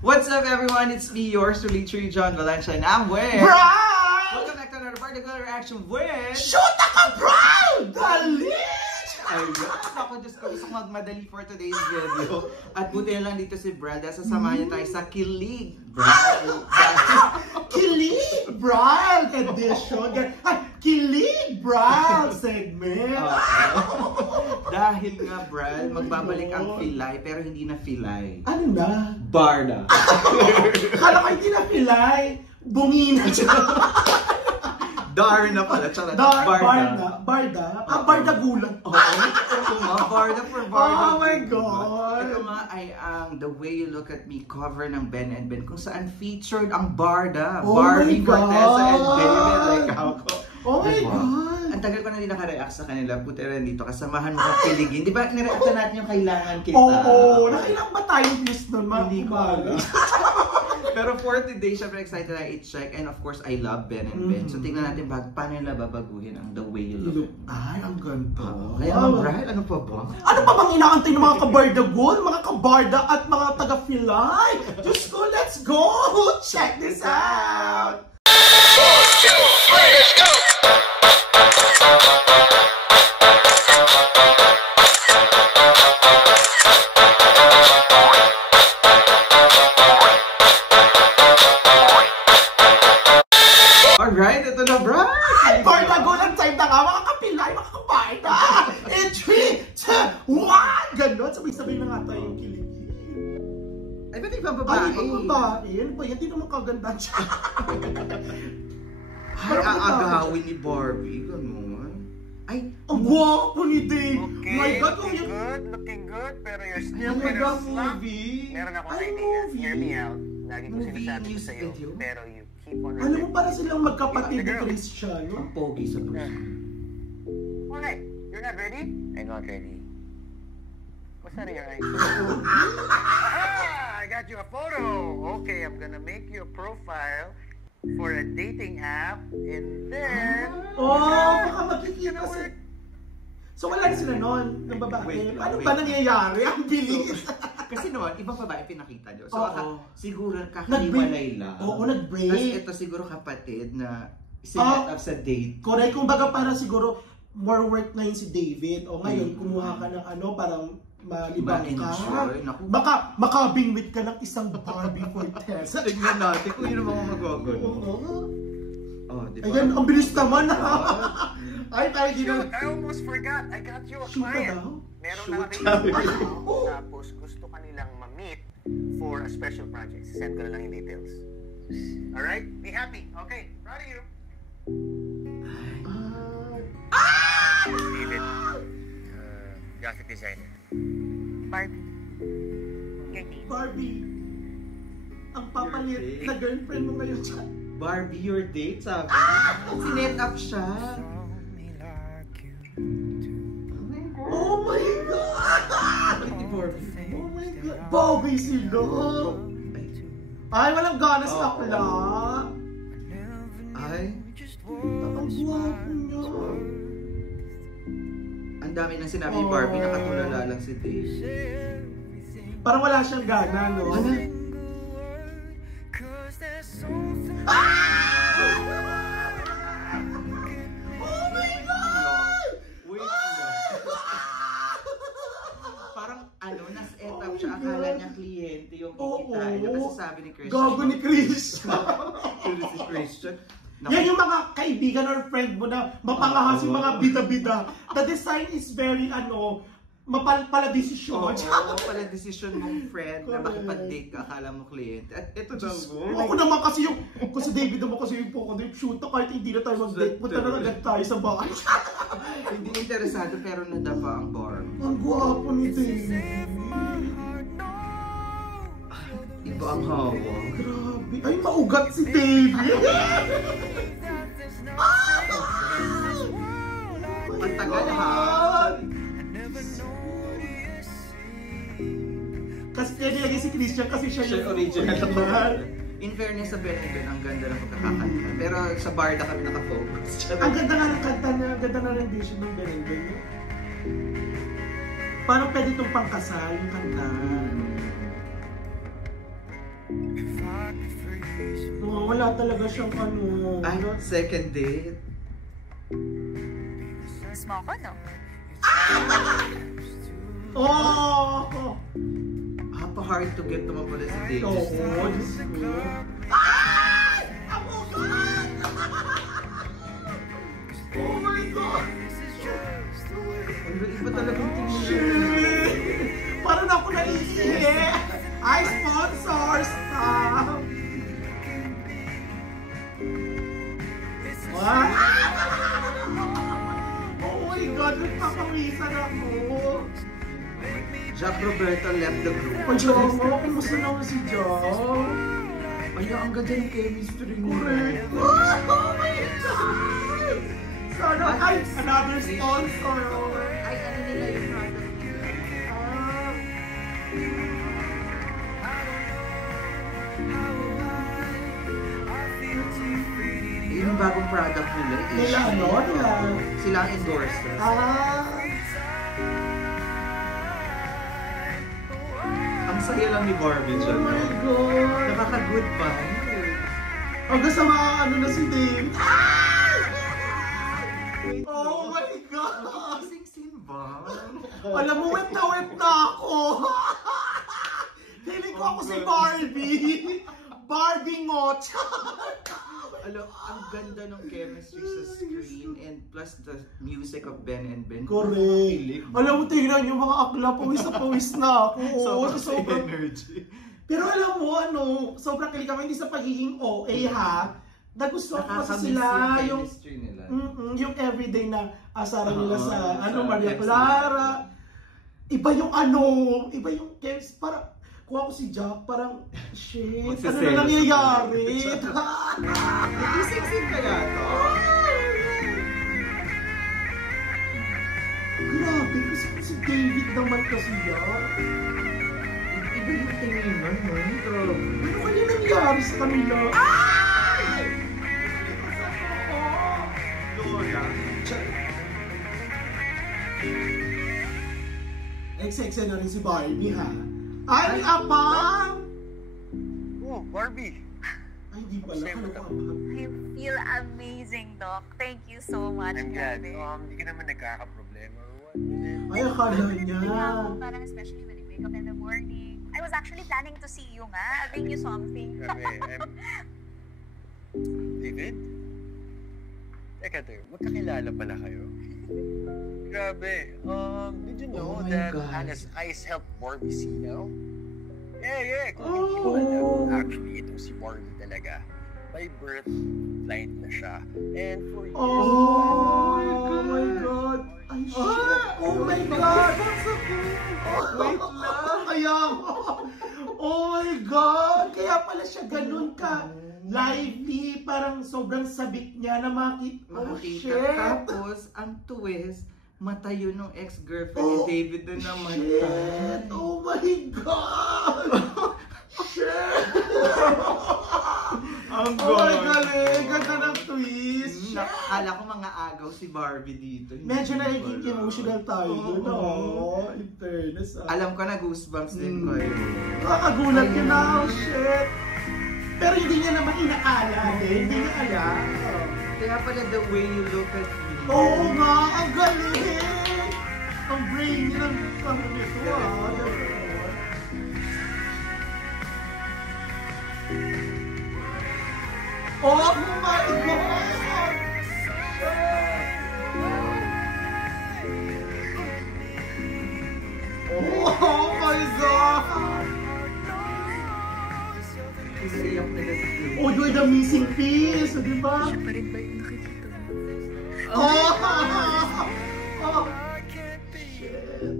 What's up, everyone? It's me, yours truly, John Valencia, and I'm with... Brian! Welcome back to another particular reaction with... Shoot ka, Brian! Dali! Ayun. Ako, Diyos ko, gusto magmadali for today's video. At buti na lang dito si Brad. Sasamahan niya tayo sa Kilig. Kilig, Brian edition. Ay, Kilig, Brian segment. Dahil nga, Brad, magbabalik ang Filay, pero hindi na Filay. Ano na? Barda. Kala ko hindi na Filay. Bungina siya. Dar na pala. Barda. Barda gulang. Barda for Barda. Oh my God. Ito nga ay ang The Way You Look at Me cover ng Ben and Ben, kung saan featured ang Barda. Oh Barbie, my God. Corteza, and David. Like ako. Oh my God. Ang tagal ko na din nakareact sa kanila. Buti rin dito. Kasamahan mo kang Kiligin. Di ba nireactan natin yung Kailangan Kita? Oo. Nakailang ba tayong twist nun? Hindi ko alam. Pero for today, syempre excited na i-check. And of course, I love Ben and Ben. So tingnan natin paano nila babaguhin ang The Way You Look. Ay, ang ganda. Kaya naman, Brian, ano pa ba? Ano pa bang inaantay ng mga kabarda goal, mga kabarda at mga taga-Filay? Diyos ko, let's go! Check this out! 1, 2, 3, let's go! Alright, ito na, Brian! Ay, barda goal ang time na nga, mga kapilay, mga kabarda! In 3, 2, 1! Ganon, sabay-sabay na nga tayong kiligin. Ay, ba't ibang babae? Ay, ibang babae? Ano ba? Hindi naman kaganda siya. Ay, aagawin ni Barbie. Ganun. Ay, ang gwapo ni Dave! Okay, My God, looking good, pero you're still Ano gonna ba slump. movie? Meron akong Ay, idea. movie. Hear me out. Lagi ko Movie sinasabi ko news sa'yo, video? pero you keep on Alam mo, para silang magkapatid ni Girl. Christian. Ang pogi sa puso. Why? You're not ready? I'm not ready. What's that in your eyes? I got you a photo. Okay, I'm gonna make you a profile for a dating app, and then... Oh, baka makikita sa... So wala na sila noon, ng babae. Wait, Paano wait. ba nangyayari? Ang bilis. Kasi naman, ibang babae pinakita nyo. So, Oo. siguro kakaliwalay lang. Oo, Tapos nag-break. ito siguro kapatid na sinet up sa date. Correct. Kung baga para siguro more work na yun si David. O ngayon, kumuha ka ng ano, parang malibang ka. Ma-enjoy. Naku. Makabingwit ka ng isang Barbie Cortez. Tignan natin kung yun ang mga magagano. Oh, di ba? Ayan, ang bilis naman na. Ay, tayo din Shoot, I almost forgot. I got you a Shoot ka client. daw? Meron Shoot. na kami tapos gusto kanilang ma-meet for a special project. Send ko na lang yung details. Alright? Be happy. Okay. Proud of you. David, graphic designer. Barbie. Ganyan. Barbie. Ang papalit na girlfriend mo ngayon siya. Barbie, your date, sabi. Sinet up siya. Oh my God! Ni Barbie. Oh my God! Bobby sila! Ay, walang gana sa akla. Ay, Ang guwapo niya. ang dami nang sinabi ni Barbie, nakatulala lang si Dave. Parang wala siyang gana, no? Ano? Oh my God! Wait lang. Parang ano, nas-set up siya. Akala niya kliyente yung kikitain niya. Kasi sabi ni Christian. Gago ni Chris. Sino si Christian? Yan yung mga kaibigan or friend mo na mapangahas yung mga bida-bida. The design is very, mapala desisyon. Oo, pala decision mong friend na makipag-date ka, akala mo kliyente. At ito daw. Ako naman kasi kung si David naman kasi yung po, shoot kahit hindi na tayo mag-date, punta na agad tayo sa bahay. Hindi interesado pero nadapa ang bar. Ang gwapo ni David. Iba ang hawa. Grabe. Ay, maugat si David. Ang tagal ha. Kasi kaya nilagay si Christian kasi siya Siya yung original. original. In fairness sa Ben and Ben, ang ganda ng pagkakakanta. Pero sa Barda kami nakafocus. Ang ganda nga ng kanta na, ang ganda na rendition ng Berengue. Parang pwede itong pangkasal yung kanta. Wala talaga siyang ano. Ano, second date? Miss mo ako, no? Oh! Hard to get naman pala si Davis. Oo, Diyos ko. Ay! Ako God! Oh my God! Ano, iba talagang tingin. Shit! Parang ako naiihi. Ay, sponsor! Stop! What? Oh my God! Nagpapawisan ako. Jack Roberto left the group. Ay, Jong, kumusta naman si Jong? Ay, ang ganda ng chemistry mo. Correct. Oh my God! Sana, ay, another sponsor. Ay, ano nila yung product nila? Yung bagong product nila. Nila ano? Nila? Sila ang endorser. Ang saya lang ni Barbie Oh dyan. my God! Nakaka-good pa. Hanggang sa mga ano na si Dave. Oh my God! Sing-sing ba? Alam mo, wet na ako! Feeling ko ako si Barbie! Barbie Ngoch! Alam, ang ganda ng chemistry sa screen and plus the music of Ben and Ben. Correct! Alam mo, tingnan yung mga akla, pawis na ako. Sobrang energy. Pero alam mo, ano, sobrang kilig ako, hindi sa pagiging OA ha. Nagustuhan ko kasi sila yung chemistry nila. Yung everyday na asaran nila sa sa Maria episode. Clara. Iba yung parang kuha ko si Jack, parang shit, ano na Magsiselos nangyayari? Sing-sing kaya to? Grabe, kasi si David naman kasi yan. Iba yung tingin mo, no? Ano kaya nangyari sa kanila? Ay! Lola. Ex-ex na rin si Barbie ha. Ay, apang! Oh, Barbie. Ay, di pala. Same Ano with ka them. ba? I feel amazing, Doc. Thank you so much. I'm glad. grabe. Hindi ka naman nagkakaproblema or what. Ay, akala niya. Kaya parang especially when you wake up in the morning. I was actually planning to see you nga. Bring you something. Grabe, David? Teka, magkakilala pala kayo? Grabe. Did you know Oh my that God. Anna's eyes help Barbie see now? Yeah. Kung hindi Oh. mo alam, actually, itong si Barbie talaga. By birth, blind na siya. And for years, Oh my God! Ay, shit! Oh my God! Wait lang! Kaya, oh my God! Kaya pala siya ganun ka. Lively, parang sobrang sabik niya na makita. Oh Makakita. shit! Tapos, ang twist, mata yun ng ex-girlfriend Oh, ni David na naman. Shit! Oh my God! Shit! Ang Oh my God! Ganda ng twist! Nakakala ko mga agaw si Barbie dito. Medyo nagiging Wala. emotional tayo doon, Oo. no? In fairness, Alam ko na goosebumps din ko yun. Nakakagulat yun na, oh shit! Pero hindi niya naman inaala din, hindi niya alam. Kaya pala the way you look at me. Oo nga, ang galing! Ang brain niya ng ano nito, Oh my God! Oh my God! Isiyak nila sa film. Oh, you're the missing piece, di ba? Pa rin ba yung nakikita mo? Oh! Oh! Shit.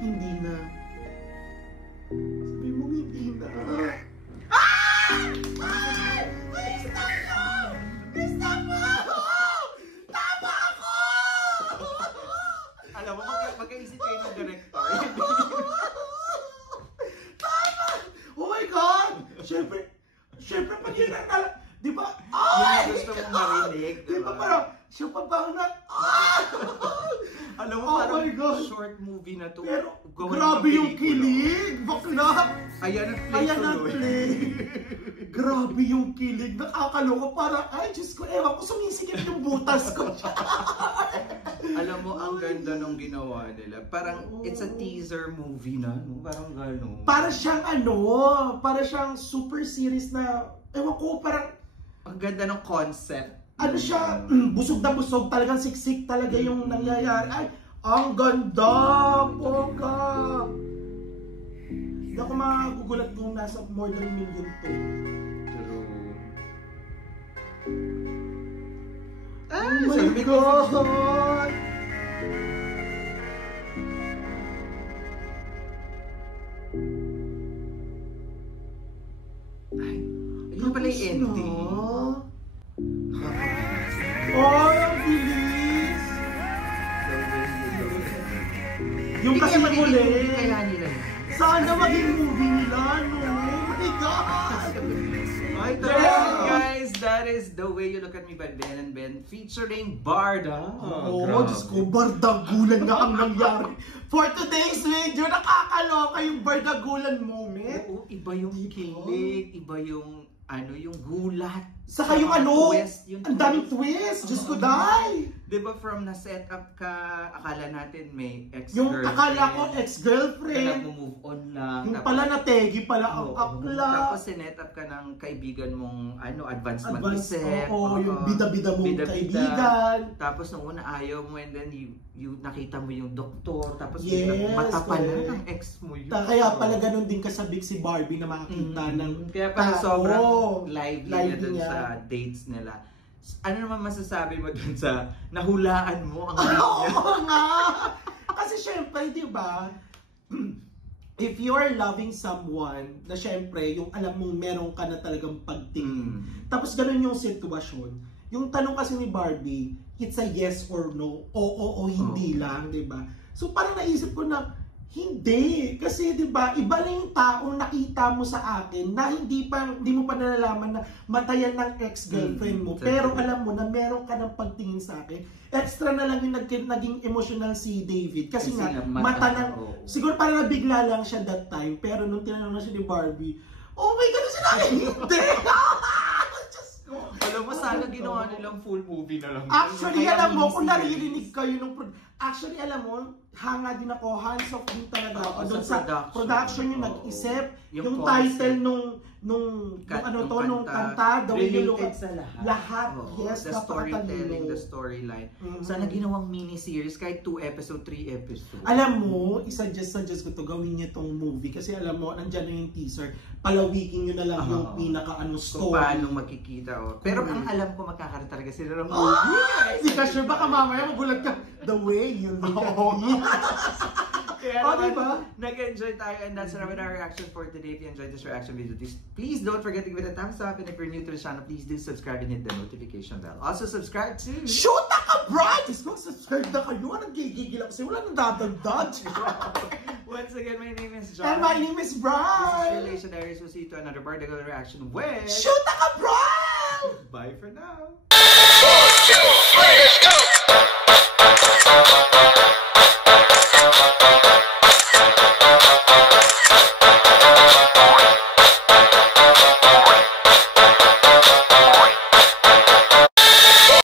Hindi na. Sabi mo hindi na. Please stop! Please stop! Tama ako! Alam mo, magkaisip kayo ng director. Tama! Oh my God! Siyempre pag yun ang di ba? Yun ang gusto mong marinig, Di ba diba? parang, siya pa ba ang na, Alam mo, Oh parang my God. short movie na to. pero Gawa grabe ng yung pelikula. kilig, bakla. Ayan ang play Ayan ang tuloy. play. Grabe yung kilig, nakakaloka, parang, ay Diyos ko, ewan ko, sumisikip yung butas ko. Alam mo, ang ganda nung ginawa nila. Parang it's a teaser movie na. No? Parang gano'n. Para siyang para siyang super series na, ewan ko, parang, Ang ganda ng concept. ano siya, busog na busog, talagang siksik talaga yung nangyayari. Ay, ang ganda, poka. Hindi ako magugulat kung nasa more than million to. Oh my God! Ay, ayun pala yung ending. Oh, ang bilis! Yung kasi Hindi muli, kaya nila yan. sana maging movie nila, no? Oh my God! Ay, Yeah. guys, that is The Way You Look at Me by Ben and Ben featuring Barda. Oo, grabe. Diyos ko, bardagulan nga ang nangyari. For today's video, nakakaloka yung bardagulan moment. Oo, iba yung Diba? kilig, iba yung yung gulat. Saka yung twist, ang daming twist. Diyos ko, die! Diba from na-set up ka, akala natin may Yung ex-girlfriend. akala ko Na ex-girlfriend. nag-move on lang. Yung pala nategi pala ang Oo, akla. Tapos sinet up ka ng kaibigan mong advanced Advance, mag-isip. oo, yung bida-bida mong Bida-bida. kaibigan. Tapos nung una ayaw mo and then you nakita mo yung doktor. Tapos Yes, mata pala correct. ng ex mo yun. Kaya pala ganun din kasabik si Barbie na makakita ng Kaya pala tao. sobrang lively niya Lively dun niya. sa dates nila. Ano naman masasabi mo dun sa nahulaan mo ang date niya? Oo nga! Kasi syempre, di ba, if you're loving someone, na syempre, yung alam mong meron ka na talagang pagtingin, tapos ganun yung sitwasyon, yung tanong kasi ni Barbie, it's a yes or no, o hindi lang, di ba? So parang naisip ko na, hindi. Kasi 'di ba, iba na yung taong nakita mo sa akin na hindi mo pa nalalaman na matayan ng ex-girlfriend mo. Pero alam mo na meron ka ng pagtingin sa akin. Extra na lang yung naging emotional si David. Kasi nga, mata ng... Siguro parang nabigla lang siya that time. Pero nung tinanong na siya ni Barbie, oh my God, sinabi hindi! Alam mo, sana ginawa nilang full movie na lang. Actually, Kaya alam mo, kung miniseries. naririnig kayo nung... Actually, alam mo, hanga din ako, hands off din talaga ako Oo, doon sa sa production yung Oo. nag-isip, Yung yung concept. title nung kanta, The Way You Look related at... sa lahat. Lahat, Oo, yes, the storytelling, napakatalino. the storyline. Mhm. Sana ginawang mini-series, kahit 2 episode, 3 episode. Alam mo, suggest ko to, gawin niyo tong movie kasi alam mo, nandyan na yung teaser, palawikin niyo na lang yung Oo. pinaka-ano Kung story. paano makikita. Pero ang alam ko, magkakaroon talaga sila ng movie. Hindi ka sure, baka mamaya magulat ka, The Way You Look at Me. Kaya Oh, naman, diba? nag-enjoy tayo and that's our reaction for today. If you enjoyed this reaction video, please don't forget to give it a thumbs up, and if you're new to the channel, please do subscribe and hit the notification bell. Also subscribe to... Shoot na ka, Brad! Diyos ko, subscribe na kayo. Anong gigigil ako kasi wala nang dadagdag. Once again, my name is John. And my name is This is Brad. Relation Diaries. We'll see you to another Bardagal reaction with... Shoot na ka, Brad! Bye for now.